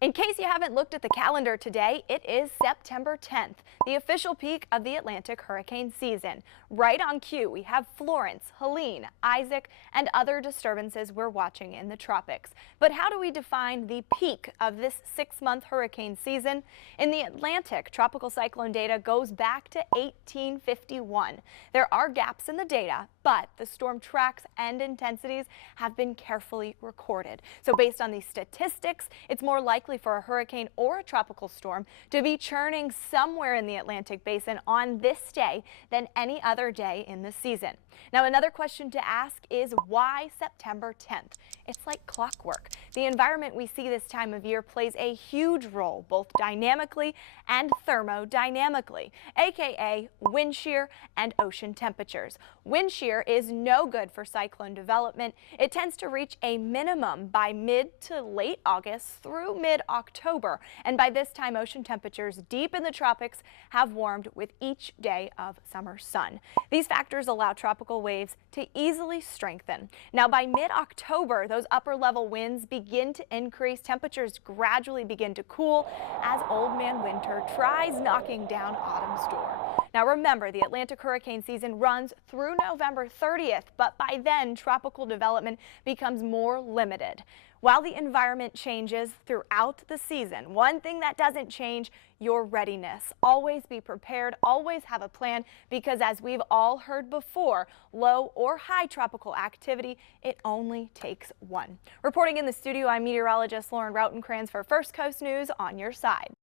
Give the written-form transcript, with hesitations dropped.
In case you haven't looked at the calendar today, it is September 10th, the official peak of the Atlantic hurricane season. Right on cue, we have Florence, Helene, Isaac, and other disturbances we're watching in the tropics. But how do we define the peak of this 6-month hurricane season? In the Atlantic, tropical cyclone data goes back to 1851. There are gaps in the data, but the storm tracks and intensities have been carefully recorded. So based on these statistics, it's more likely for a hurricane or a tropical storm to be churning somewhere in the Atlantic basin on this day than any other day in the season. Now, another question to ask is why September 10th? It's like clockwork. The environment we see this time of year plays a huge role, both dynamically and thermodynamically, aka wind shear and ocean temperatures. Wind shear is no good for cyclone development. It tends to reach a minimum by mid to late August through mid-October, and by this time ocean temperatures deep in the tropics have warmed with each day of summer sun. These factors allow tropical waves to easily strengthen. Now by mid-October, those upper level winds begin to increase, temperatures gradually begin to cool as Old Man Winter tries knocking down autumn's door. Now remember, the Atlantic hurricane season runs through November 30th, but by then tropical development becomes more limited. While the environment changes throughout the season, one thing that doesn't change: your readiness. Always be prepared, always have a plan, because as we've all heard before, low or high tropical activity, it only takes one. Reporting in the studio, I'm meteorologist Rautenkranz for First Coast News on your side.